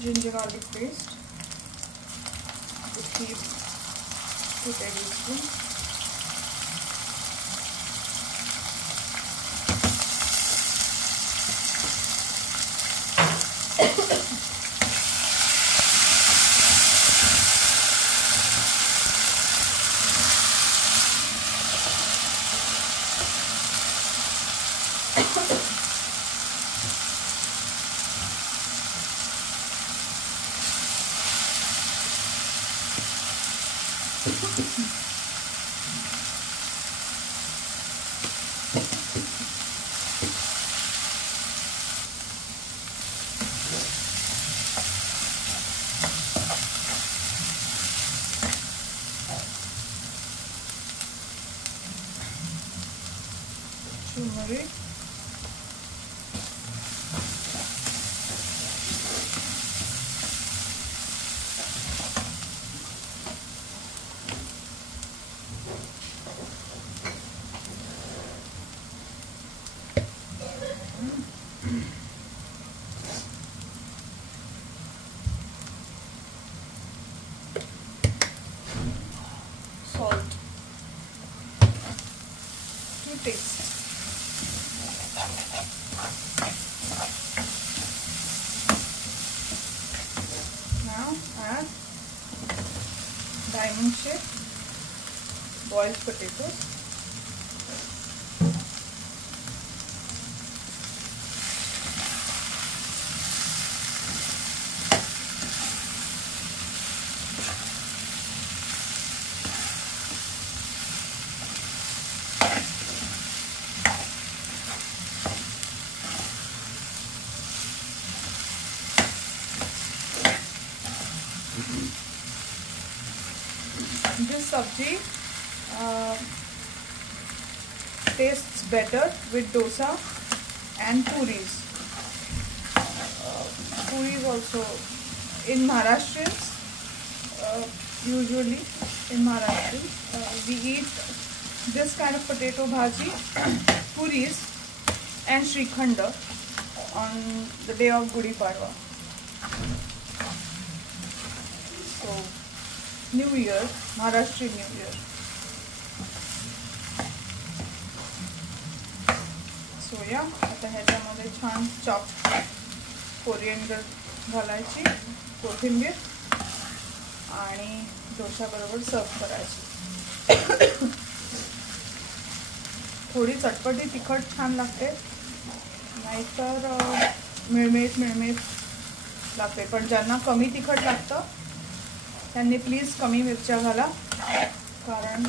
ginger garlic paste, 2 tablespoons. Turmeric, salt to taste. Now add diamond shape boiled potatoes. This sabji tastes better with dosa and puris. Puris also in Maharashtrians, usually in Maharashtrians, we eat this kind of potato bhaji, puris and shrikhanda on the day of Gudi Padwa. So New Year, Maharashtrian New Year. So yeah, आता ह्याच्यामध्ये छान chop coriander घालायची, कोथिंबीर आणि डोसा बरोबर सर्व करायची. थोडी चटपटी तिखट छान लागते, नाहीतर मिळमिळीत लागते. पण ज्यांना कमी तिखट लागतं त्यांनी प्लीज कमी मिरच्या घाला, कारण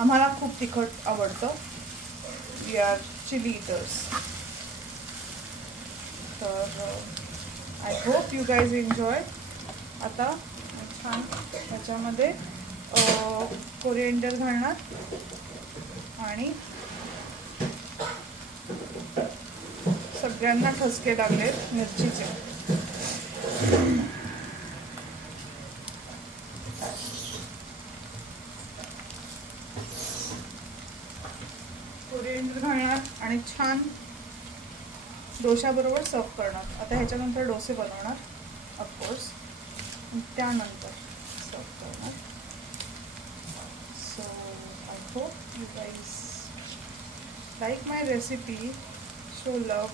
आम्हाला खूप तिखट आवडतं. We are chilli eaters. तर I hope you guys enjoy. आता छान ह्याच्यामध्ये कोरिएंडर घालणार आणि सगळ्यांना ठसके लागलेत मिरचीचे. कोरिएंडर घालणार आणि छान डोशाबरोबर सर्व करणार. आता ह्याच्यानंतर डोसे बनवणार ऑफकोर्स, त्यानंतर सर्व करणार. So I hope you guys like my recipe, show love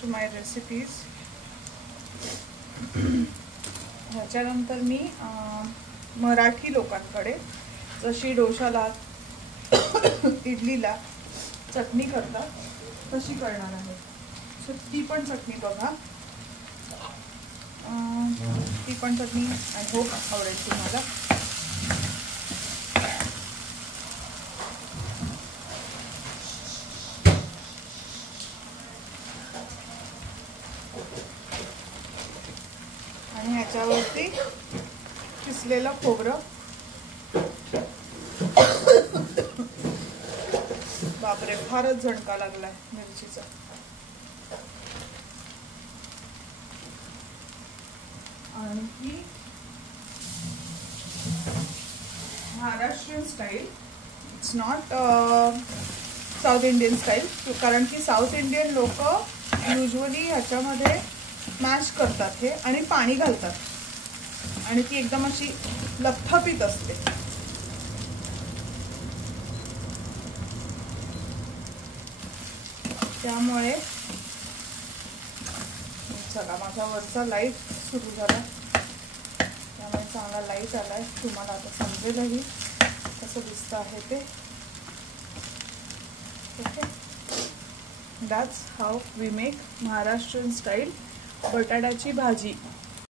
to my recipes. ह्याच्यानंतर मी मराठी लोकांकडे जशी डोशाला इडलीला चटणी करतात तशी करणार आहे. सो ती पण चटणी बघा. ती पण चटणी आय होप आवडेल तुम्हाला. आणि ह्याच्यावरती किसलेलं खोबरं. बापरे, फारच झणका लागलाय मिरचीचा. आणि Maharashtrian style, it's not south Indian style. कारण की साऊथ इंडियन लोक युजली ह्याच्यामध्ये मॅश करतात हे आणि पाणी घालतात आणि ती एकदम अशी लथपीत असते. त्यामुळे चला माझा वरचा लाईट सुरू झाला, त्यामुळे चांगला लाईट आलाय. तुम्हाला आता समजेलही कसं दिसतं आहे ते. Okay, that's how we make Maharashtrian style बटाट्याची भाजी.